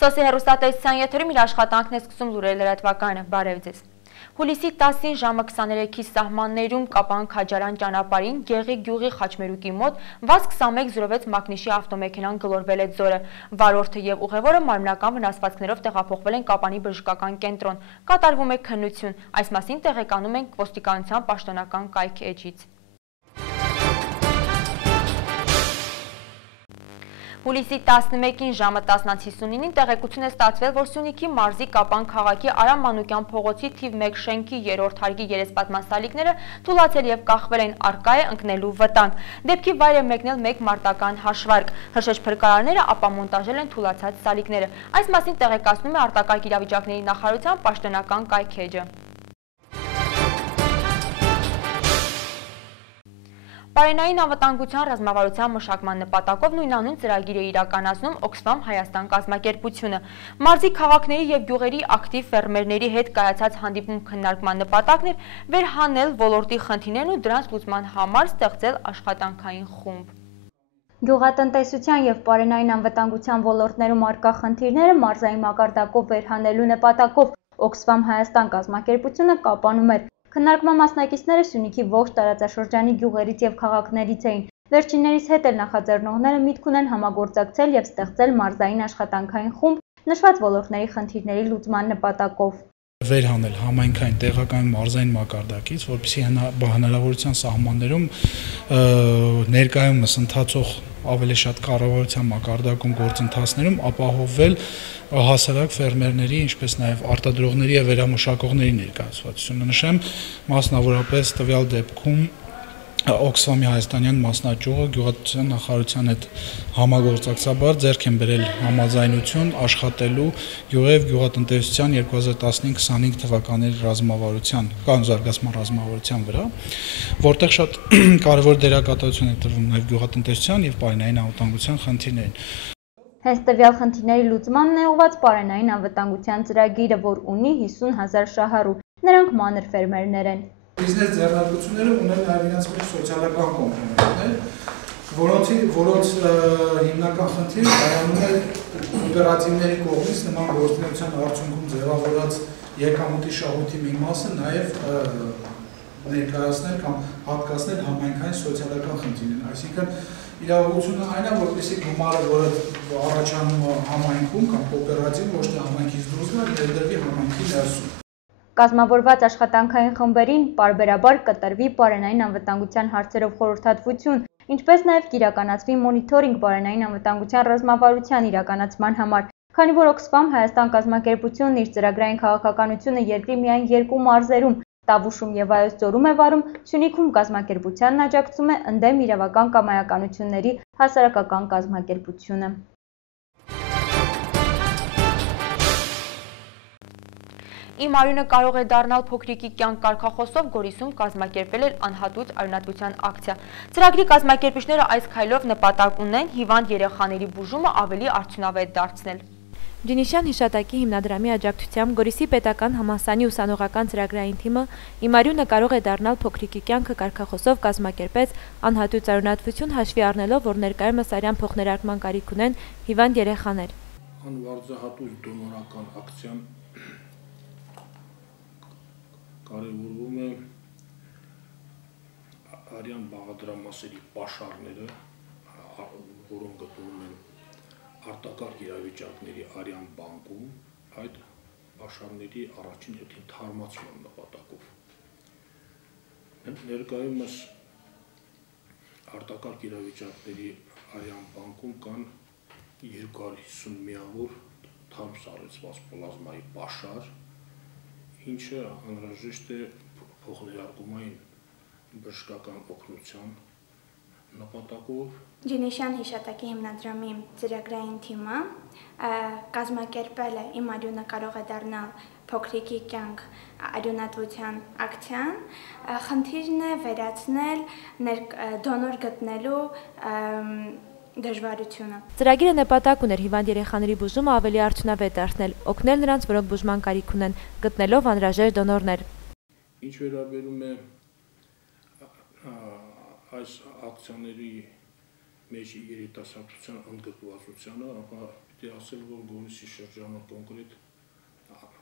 Սոսի հեռուստատեսության եթերում իր աշխատանքն է սկսում լուրերի լրատվականը, բարև ձեզ։ Հուլիսի 10-ին ժամը 23-ի սահմաններում Կապան Քաջարան ճանապարհին Գեղի գյուղի խաչմերուկի մոտ VAZ-2106 մակնիշի ավտոմեքենան գլորվել է ձորը։ Վարորդը եւ ուղևորը մարմնական վնասվածքներով տեղափոխվել են Կապանի բժշկական կենտրոն։ Կատարվում է քննություն։ Այս մասին տեղեկանում են ոստիկանության պաշտոնական կայք էջից։ Հուլիսի 11-ին ժամը 10:59-ին տեղեկություն է ստացվել, որ Սյունիքի մարզի Կապան քաղաքի Արամ Մանուկյան փողոցի թիվ 1 շենքի 3-րդ հարկի երեսպատման սալիկները թուլացել եւ կախվել են, առկա է ընկնելու վտանգ։ Դեպքի վայր է մեկնել մեկ մարտական հաշվարկ։ Հրշեջ փրկարարները ապա մոնտաժել են թուլացած սալիկները։ Այս մասին տեղեկացնում է արտակարգ իրավիճակների նախարարության պաշտոնական կայքէջը։ Պարենային անվտանգության ռազմավարության մշակման նպատակով նույնանուն ծրագիր է իրականացնում Oxfam Հայաստան կազմակերպությունը։ Մարզի քաղաքների եւ գյուղերի ակտիվ ֆերմերների հետ կայացած հանդիպում քննարկման նպատակն էր վերհանել ոլորտի խնդիրներն ու դրանց լուծման համար ստեղծել աշխատանքային խումբ։ Գյուղատնտեսության եւ պարենային անվտանգության ոլորտներում առկա խնդիրները մարզային մակարդակով վերհանելու նպատակով Oxfam Հայաստան կազմակերպությունը Կապանում էր։ Քննարկման մասնակիցները Սյունիքի ողջ տարածաշրջանի գյուղերից եւ քաղաքներից էին։ Վերջիններիս հետ էլ նախաձեռնողները միտք ունեն համագործակցել եւ ստեղծել մարզային աշխատանքային խումբ նշված ոլորտների խնդիրների լուծման նպատակով։ Վերհանել համայնքային տեղական մարզային մակարդակից, որպեսզի հնարավորության սահմաններում ներկայումս ընթացող ավելի շատ կառավարության մակարդակում գործընթացներում ապահովել հասարակ ֆերմերների, ինչպես նաև արտադրողների եւ վերամշակողների ներկայացվածությունը։ Նշեմ, մասնավորապես տվյալ դեպքում Oxfam-ի հայաստանյան մասնաճյուղը գյուղատնտեսության նախարարության հետ համագործակցաբար ձեռք են բերել համաձայնություն աշխատելու գյուղերով գյուղատնտեսության 2015-25 թվականների ռազմավարության կամ զարգացման ռազմավարության վրա, որտեղ շատ կարևոր դերակատարություն է տրվում նաև գյուղատնտեսության եւ պարենային անվտանգության խնդիրներին։ Հենց տվյալ խնդիրների լուծմանն է ուղղված պարենային անվտանգության ծրագիրը, որ ունի 50,000 շահառու։ Նրանք մանր ֆերմերներ են։ Բիզնես ձեռնարկությունները ունեն նաև իրենց մեջ սոցիալական կոմպոնենտներ, որոնց հիմնական խնդիրը կայանում է օպերատիվների կողմից նման գործունեության արդյունքում ձևավորած եկամուտի շահույթի մի մասը նաև ներկայացնել կամ հատկացնել համայնքային սոցիալական խնդիրներին, այսինքն իրավունությունը այն է, որպեսզի գումարը, որը առաջանում համայնքում կամ կոոպերատիվ ոչ թե համայնքից դուրս գա, ներդրվի համայնքի ներսում։ Կազմավորված աշխատանքային խմբերին պարբերաբար կտրվի պարենային անվտանգության հարցերով խորհրդատվություն, ինչպես նաև կիրականացվի մոնիթորինգ պարենային անվտանգության ռազմավարության իրականացման համար, քանի որ Oxfam Հայաստան կազմակերպությունն իր ծրագրային քաղաքականությունը երկրի միայն 2 մարզերում՝ Տավուշում եւ Վայոց ձորում է վարում, Սյունիքում կազմակերպությանն աջակցում է ընդդեմ իրավական կամայականությունների հասարակական կազմակերպությունը։ Իմ արյունը կարող է դառնալ փոքրիկի կյանք կարգախոսով Գորիսում կազմակերպել էր անհատույց արյունատվության ակցիա։ Ծրագրի կազմակերպիչները այս քայլով նպատակ ունեն հիվանդ երեխաների բուժումը ավելի արդյունավետ դարձնել։ Ջինիշյան հիշատակի հիմնադրամի աջակցությամբ Գորիսի պետական համալսարանի ուսանողական ծրագրային թիմը «Իմ արյունը կարող է դառնալ փոքրիկի կյանքը» կարգախոսով կազմակերպեց անհատույց արյունատվություն հաշվի առնելով, որ ներկայումս արյան փոխներարկման կարիք ունեն հիվանդ երեխաներ։ Անվարձահատույց դոնորական ակցիան կարևորվում է արյան բաղադրամասերի պաշարները, որոնք գտնվում են արտակարգ իրավիճակների արյան բանկում, այդ պաշարների առաջին հերթին թարմացման նպատակով։ Ներկայումս արտակարգ իրավիճակների արյան բանկում կան 250 միավոր թարմ սառեցված պլազմայի պաշար, ինչը անհրաժեշտ է փոխներարկումային բժշկական օգնության նպատակով։ Ջինիշյան հիշատակի հիմնադրամի ծրագրային թիմը կազմակերպել է «Իմ արյունը կարող է դառնալ փոքրիկի կյանք» արյունատվության ակցիան, խնդիրն է վերացնել դոնոր գտնելու դժվարությունը։ Ծրագիրը նպատակ ուներ հիվանդ երեխաների բուժումը ավելի արդյունավետ դարձնել, օգնել նրանց, որոնք բուժման կարիք ունեն, գտնելով անհրաժեշտ դոնորներ։ Ինչ վերաբերում է այս ակցիաների մեջ երիտասարդության ընդգրկվածությանը, ապա պետք է ասել, որ Գորիսի շրջանը կոնկրետ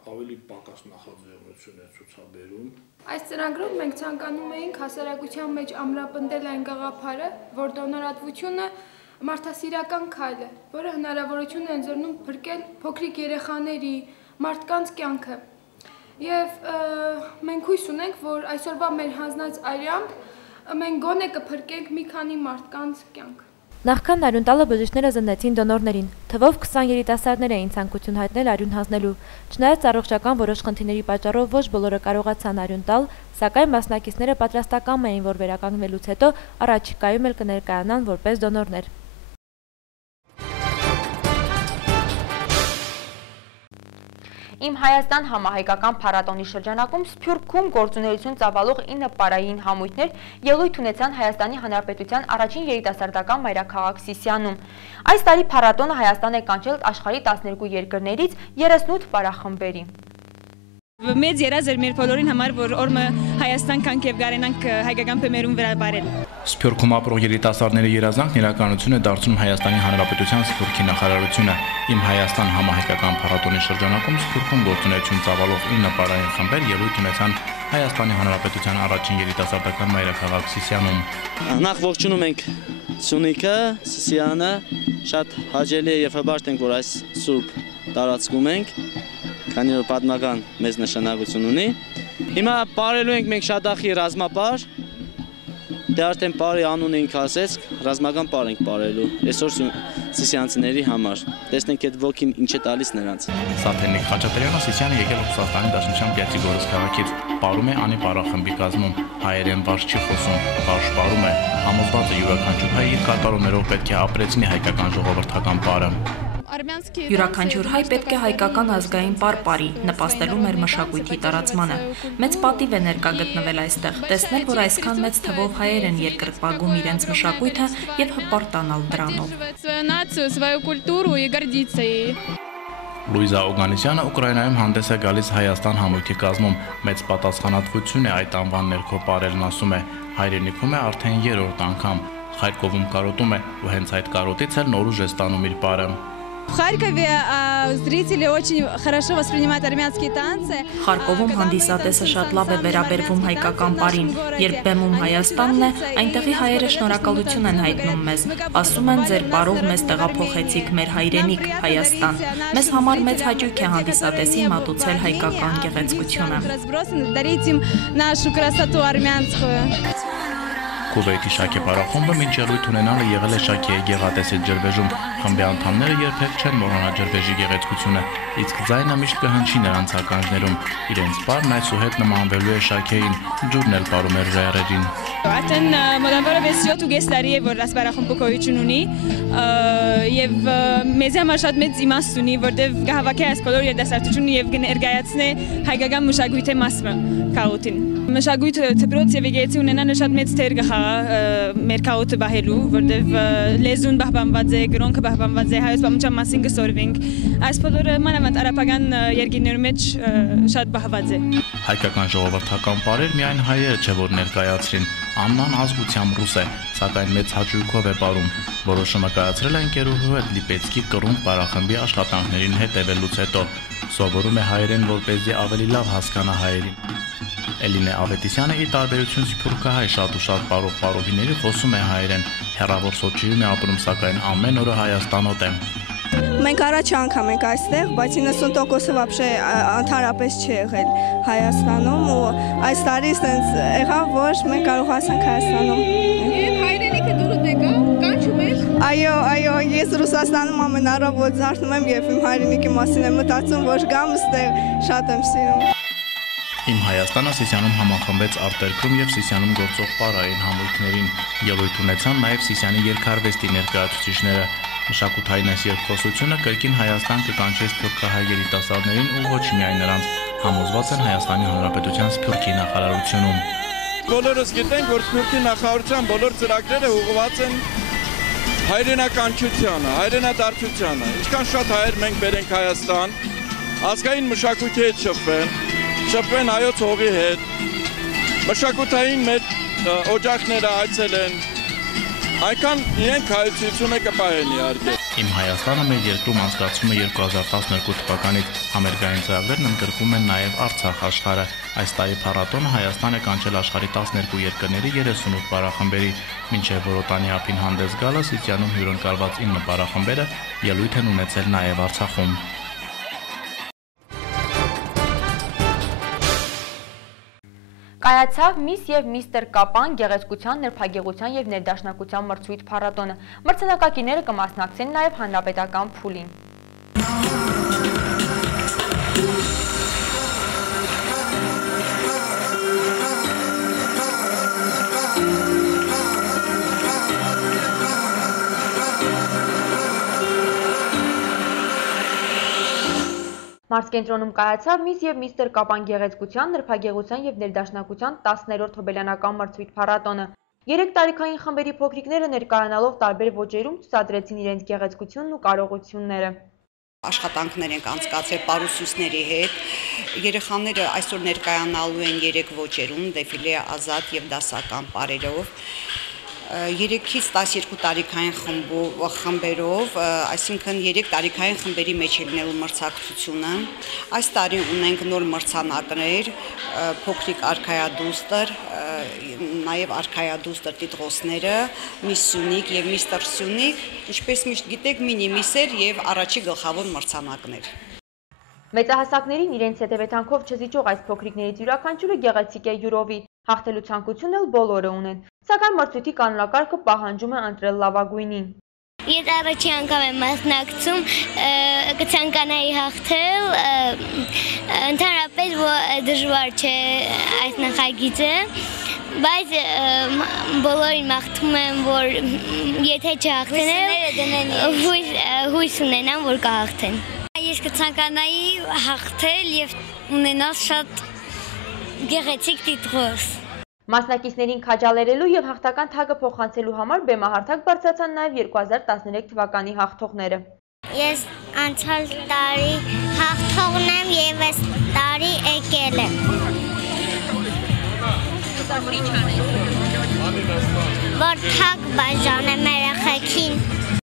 ավելի պակաս նախաձեռնություն է ցուցաբերում։ Այս ծրագրով մենք ցանկանում էինք հասարակության մեջ ամրապնդել այն գաղափարը, որ դոնորատվությունը մարդասիրական քայլ է, որը հնարավորություն է ընձեռնում փրկել փոքրիկ երեխաների, մարդկանց կյանքը։ Եվ մենք հույս ունենք, որ այսօրվա մեր հանձնած արյամբ մենք գոնե կփրկենք մի քանի մարդկանց կյանք։ Նախքան արյուն տալը բժիշկները զննեցին դոնորներին։ Թվով 20 երիտասարդներ էին ցանկություն հայտնել արյուն հանձնելու։ Չնայած առողջական որոշ խնդիրների պատճառով ոչ բոլորը կարողացան արյուն տալ, սակայն մասնակիցները պատրաստական էին, որ վերականգնվելուց հետո առաջիկայում էլ կներկայանան որպես դոնորներ։ Իմ Հայաստան համահայկական փառատոնի շրջանակում Սփյուռքում գործունեություն ծավալող 9 պարային համույթներ ելույթ ունեցան Հայաստանի Հանրապետության առաջին երիտասարդական մայրաքաղաք Սիսիանում։ Այս տարի փառատոնը Հայաստան է կանչել աշխարհի 12 երկրներից 38 պարախմբերի։ Մեծ երազ էր մեր բոլորին համար, որ օրը Հայաստան կանք եւ գարենանք հայկական բեմերում վերաբարել։ Սփյուռքում ապրող երիտասարդների երազանքն իրականություն է դարձնում Հայաստանի Հանրապետության Սփյուռքի նախարարությունը։ Իմ Հայաստան համահայկական փառատոնի շրջանակում Սփյուռքում գործունեություն ծավալող 9 պարային խմբեր ելույթ ունեցան Հայաստանի Հանրապետության առաջին երիտասարդական մայրաքաղաք Սիսիանում։ Նախ ողջունում ենք Սյունիքը, Սիսիանը, շատ հաճելի է եւ հբարտ ենք, որ այս սուրբ տարածքում ենք, քանի որ պատմական մեծ նշանակություն ունի։ Հիմա պարելու ենք մենք Շադախի ռազմապար, դե արդեն պարի անունը ինքը ասեց, ռազմական պար ենք պարելու, այսօր սիսիանցիների համար։ Տեսնենք այդ ոգին ինչ է տալիս նրանց։ Սաթենիկ Խաչատրյանը Սիսիանը եկել Ռուսաստանի Դաշնության Պյացի Գորիս քաղաքից, պարում է անի պարախմբի կազմում, հայերեն բաց չի խոսում, բաց պարում է, համոզված է յուրաքանչյուր հայ իր կատարումներով պետք է ապրեցնի հայկական ժողովրդական պարը։ Յուրաքանչյուր հայ պետք է հայկական ազգային պար պարի, նպաստելու մեր մշակույթի տարածմանը։ Մեծ պատիվ է ներկա գտնվել այստեղ, տեսնել, որ այսքան մեծ թվով հայեր են երկրպագում իրենց մշակույթը եւ հպարտանալ դրանով։ Լուիզա Օգանեսյանը Ուկրաինայում հանդես է գալիս Հայաստան համույթի կազմում, մեծ պատասխանատվություն է այդ անվան ներքո պարելն, ասում է, հայրենիքում է արդեն 3-րդ անգամ, Խարկովում կարոտում է ու հենց այդ կարոտից էլ նոր ուժ է ստանում իր պարը։ Խարկովում հանդիսատեսը շատ լավ է վերաբերվում հայկական պարին, երբ բեմում Հայաստանն է, այնտեղի հայերը շնորհակալություն են հայտնում մեզ, ասում են ձեր պարով մեզ տեղափոխեցիք մեր հայրենիք Հայաստան։ Մեզ համար մեծ հաճույք է հանդիսատեսին մատուցել հայկական գեղեցկությունը։ Քուվեյթի Շաքե պարախումբը մինչ ելույթ ունենալը եղել է Շաքեի գեղատեսիլ ջրվեժում, խմբի անդամները երբեք չեն մոռանա ջրվեժի գեղեցկությունը, իսկ ձայնը միշտ կհնչի նրանց ականջներում, իրենց պարն այսուհետ նմանվելու է Շաքեին, ջուրն էլ պարում էր ժայռերին։ Արդեն մոտավորապես 7 տարի է, որ այս պարախումբը գոյություն ունի, եւ մեզ համար շատ մեծ իմաստ ունի, որտեղ կհավաքի այս բոլոր երիտասարդությունը եւ կներկայացնի հայկական մշակույթի մասը քաղաքին։ Մշակույթը դպրոց եւ եկեղեցի ունենալը շատ մեծ դեր կխաղա մեր քաղաքը բահելու, որտեղ լեզուն պահպանված է, կրոնքը պահպանված է, հայոց պատմության մասին կսորվենք։ Այս բոլորը մանավանդ արաբական երկրների մեջ շատ պահված է։ Հայկական ժողովրդական պարեր միայն հայերը չէ որ ներկայացրին, Աննան ազգությամբ ռուս է, սակայն մեծ հաճույքով է պարում։ Որոշումը կայացրել է ընկերուհու հետ Լիպեցկի կռունկ պարախմբի աշխատանքներին հետևելուց հետո։ Սովորում է հայերեն, որպեսզի ավելի լավ հասկանա հայերին։ Էլինե Ավետիսյանը ի տարբերություն սփյուռքահայ շատ ու շատ պարող պարողիների խոսում է հայերեն, հեռավոր Սոչիում է ապրում, սակայն ամեն օրը Հայաստանոտ է։ Մենք առաջ անգամ ենք այստեղ, բայց 90%-ը вообще ընդհանրապես չի եղել Հայաստանում ու այս տարի sense եղավ, որ մենք կարողացանք Հայաստանում։ Եվ հայրենիքը դուրս եկա, կանչում եք։ Այո, ես Ռուսաստանում ամեն առավոտ զարթնում եմ եւ իմ հայրենիքի մասին եմ մտածում, որ գամ ստեղ, շատ եմ սիրում։ Իմ Հայաստանը Սիսիանում համախմբեց արտերկրում եւ Սիսիանում գործող պարային համույթներին։ Ելույթ ունեցան նաեւ Սիսիանի երկարվեստի ներկայացուցիչները։ Մշակութային այս երկխոսությունը կրկին Հայաստան կկանչի սփյուռքահայ երիտասարդներին ու ոչ միայն նրանց, համոզված են Հայաստանի Հանրապետության Սփյուռքի նախարարությունում։ Բոլորս գիտենք, որ Սփյուռքի նախարարության բոլոր ծրագրերը ուղղված են հայրենականչությանը, հայրենադարձությանը։ Ինչքան շատ հայեր մենք բերենք Հայաստան, ազգային մշակույթի հետ շփվեն հայոց հողի հետ, մշակութային մեր օջախները այցելեն, այնքան իրենք հայությունները կպահեն իհարկե։ Իմ Հայաստանը մեր երկրում անցկացվում է 2012 թվականից, համերգային ծրագրերն ընդգրկում են նաև Արցախ աշխարհը։ Այս տարի փառատոնը Հայաստան է կանչել աշխարհի 12 երկրների 38 պարախմբերի, մինչև Որոտանի ափին հանդես գալը Սիթիանում հյուրընկալված 9 պարախմբերը ելույթ են ունեցել նաև Արցախում։ Կայացավ Միս և Միստր Կապան գեղեցկության, նրբագեղության և ներդաշնակության մրցույթ փառատոնը։ Մրցանակակիրները կմասնակցեն նաև հանրապետական փուլին։ Մարզկենտրոնում կայացավ Միս և Միստր Կապան գեղեցկության, նրբագեղության և ներդաշնակության 10-րդ հոբելյանական մրցույթ փառատոնը։ 3 տարիքային խմբերի փոքրիկները ներկայանալով տարբեր ոճերում ցուցադրեցին իրենց գեղեցկությունն ու կարողությունները։ Աշխատանքներ ենք անցկացրել պարուսույցների հետ։ Երեխաները այսօր ներկայանալու են 3 ոճերում՝ դեֆիլե, ազատ եւ դասական պարերով։ 3-ից 12 տարիքային խմբերով, այսինքն 3 տարիքային խմբերի մեջ է լինելու մրցակցությունը։ Այս տարի ունենք նոր մրցանակներ, փոքրիկ արքայադուստր, նաև արքայադուստր տիտղոսները, Միս Սյունիք եւ Միստր Սյունիք, ինչպես միշտ գիտեք, մինի միսեր եւ առաջի գլխավոր մրցանակներ։ Մեծահասակներին իրենց հետևեթանքով չզիջող այս փոքրիկներից յուրաքանչյուրը գեղեցիկ է յուրովի, հաղթելու ցանկություն էլ բոլորը ունեն, սակայն մրցույթի կանոնակարգը պահանջում է ընտրել լավագույնին։ Ես առաջի անգամ եմ մասնակցում, կցանկանայի հաղթել, ընդհանրապես դժվար չէ այս նախագիծը, բայց բոլորին մաղթում եմ, որ եթե չհաղթեն, հույս ունենամ, որ կհաղթեն։ Ես կցանկանայի հաղթել և ունենալ շատ գեղեցիկ տիտղոս։ Մասնակիցներին քաջալերելու և հաղթական թագը փոխանցելու համար բեմահարթակ բարձրացան նաև 2013 թվականի հաղթողները։ Ես անցյալ տարի հաղթողն եմ և այս տարի եկել եմ։ Որ թագ բաժանեմ երեխեքին։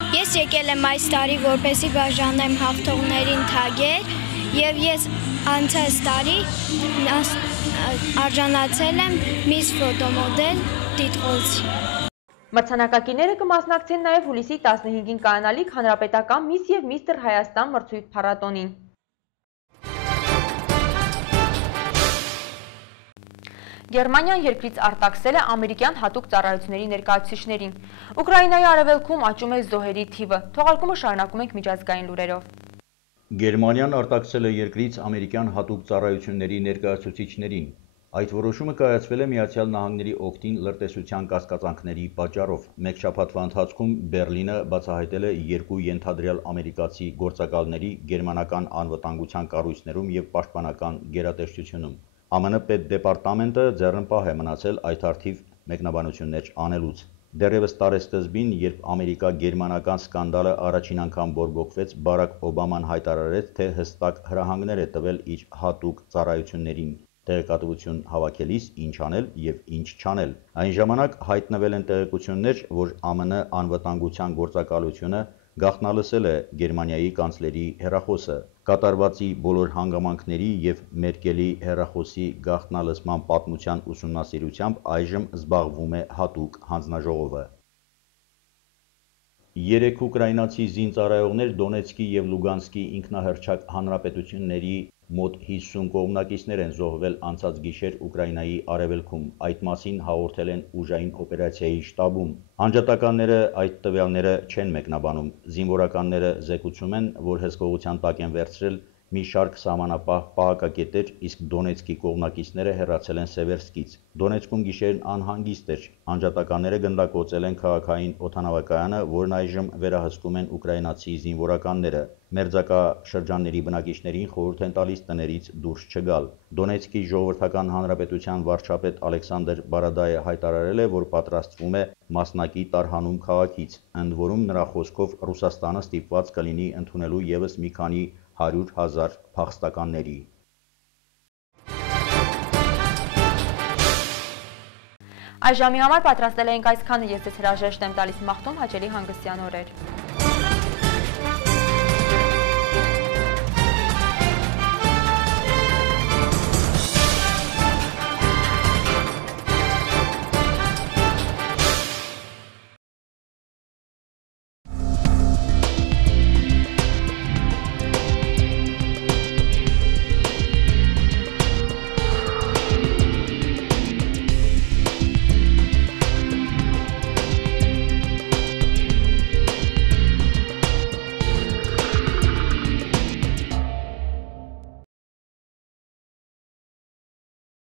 Ես եկել եմ այս տարի, որպեսզի բաժանեմ հաղթողներին թագեր, և ես անցած տարի արժանացել եմ Միս ֆոտոմոդել տիտղոսի։ Մրցանակակիրները կմասնակցեն նաև հուլիսի 15-ին կայանալիք հանրապետական Միս և Միստր Հայաստան մրցույթ փառատոնին։ Գերմանիան երկրից արտաքսել է ամերիկյան հատուկ ծառայությունների ներկայացուցիչներին։ Ուկրաինայի արևելքում աճում է զոհերի թիվը։ Թողարկումը շարունակում ենք միջազգային լուրերով։ Գերմանիան արտաքսել է երկրից ամերիկյան հատուկ ծառայությունների ներկայացուցիչներին։ Այդ որոշումը կայացվել է Միացյալ Նահանգների օգտին լրտեսության կասկածանքների պատճառով։ Մեկ շաբաթվա ընթացքում Բերլինը բացահայտել է 2 ենթադրյալ ամերիկացի գործակալների գերմանական անվտանգության կառույցներում և պաշտպանական գերատեսչությունում։ ԱՄՆ պետդեպարտամենտը ձեռնպահ է մնացել այդ առթիվ մեկնաբանություններ անելուց։ Դեռևս տարեսկզբին, երբ ամերիկա-գերմանական սկանդալը առաջին անգամ բորբոքվեց, Բարակ Օբաման հայտարարեց, թե հստակ հրահանգներ է տվել իր հատուկ ծառայություններին տեղեկատվություն հավաքելիս ինչ անել և ինչ չանել։ Այն ժամանակ հայտնվել են տեղեկություններ, որ ԱՄՆ անվտանգության գործակալությունը գաղտնալսել է Գերմանիայի կանցլերի հեռախոսը։ Կատարվածի բոլոր հանգամանքների և Մերկելի հեռախոսի գաղտնալսման պատմության ուսումնասիրությամբ այժմ զբաղվում է հատուկ հանձնաժողովը։ 3 ուկրաինացի զինծառայողներ Դոնեցկի և Լուգանսկի ինքնահռչակ հանրապետությունների մոտ 50 կողմնակիցներ են զոհվել անցած գիշեր Ուկրաինայի արևելքում, այդ մասին հաղորդել են ուժային օպերացիայի շտաբում։ Անջատականները այդ տվյալները չեն մեկնաբանում։ Զինվորականները զեկուցում են, որ հսկողության տակ են վերցրել մի շարք սահմանապահ պահակակետեր, իսկ Դոնեցկի կողմնակիցները հեռացել են Սևերսկից։ Դոնեցկում գիշերն անհանգիստ էր։ Անջատականները գնդակոծել են քաղաքային օդանավակայանը, որն այժմ վերահսկում են ուկրաինացի զինվորականները։ Մերձակա շրջանների բնակիչներին խորհուրդ են տալիս տներից դուրս չգալ։ Դոնեցկի ժողովրդական հանրապետության վարչապետ Ալեքսանդր Բարադայը հայտարարել է, որ պատրաստվում է մասնակի տարհանում քաղաքից, ընդ որում նրա խոսքով Ռուսաստանը ստիպված կլինի ընդունելու ևս մի քանի 100,000 փախստականների։ Այս ժամի համար պատրաստել էինք այսքանը, ես ձեզ հրաժեշտ եմ տալիս, մաղթում հաճելի հանգստյան օրեր։